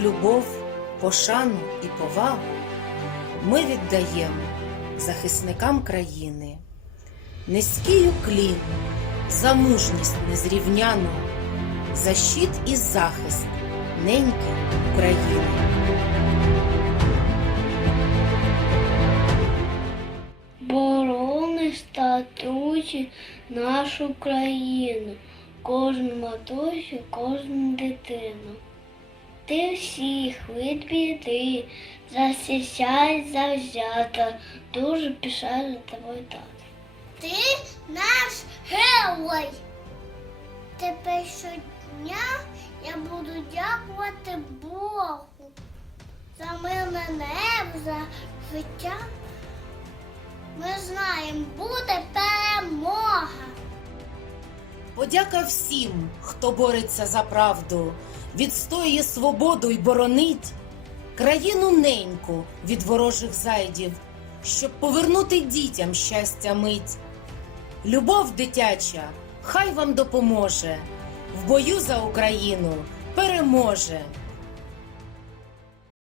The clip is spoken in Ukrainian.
любов, пошану і повагу ми віддаємо захисникам країни, низький уклін, за мужність незрівняну, за щит і захист неньки України. Борони статуючи нашу країну, кожну матусю, кожну дитину. Ти всіх від біди, засісяй завзято, дуже пишаю за тобою тато. Ти наш герой. Тепер щодня я буду дякувати Богу за мирне небо, за життя. Ми знаємо, буде. Подяка всім, хто бореться за правду, відстоює свободу й боронить країну неньку від ворожих зайдів, щоб повернути дітям щастя мить. Любов дитяча, хай вам допоможе, в бою за Україну переможе.